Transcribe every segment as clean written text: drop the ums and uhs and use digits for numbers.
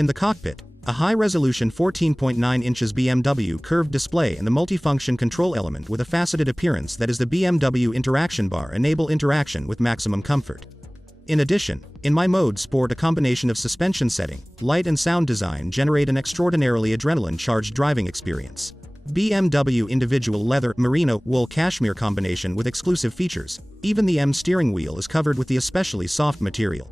In the cockpit, a high-resolution 14.9 inches BMW curved display and the multifunction control element with a faceted appearance that is the BMW interaction bar enable interaction with maximum comfort. In addition, in my mode Sport, a combination of suspension setting, light and sound design generate an extraordinarily adrenaline-charged driving experience. BMW individual leather merino wool cashmere combination with exclusive features. Even the M steering wheel is covered with the especially soft material.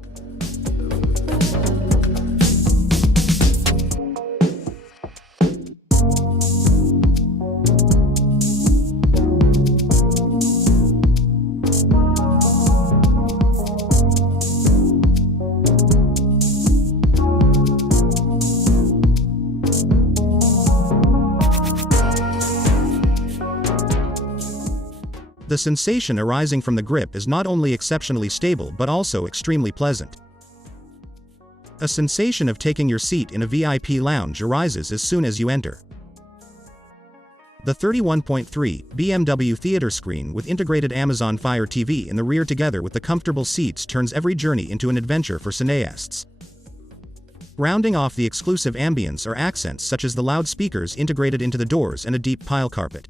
The sensation arising from the grip is not only exceptionally stable but also extremely pleasant. A sensation of taking your seat in a VIP lounge arises as soon as you enter. The 31.3 BMW theater screen with integrated Amazon Fire TV in the rear together with the comfortable seats turns every journey into an adventure for cineasts. Rounding off the exclusive ambience are accents such as the loudspeakers integrated into the doors and a deep pile carpet.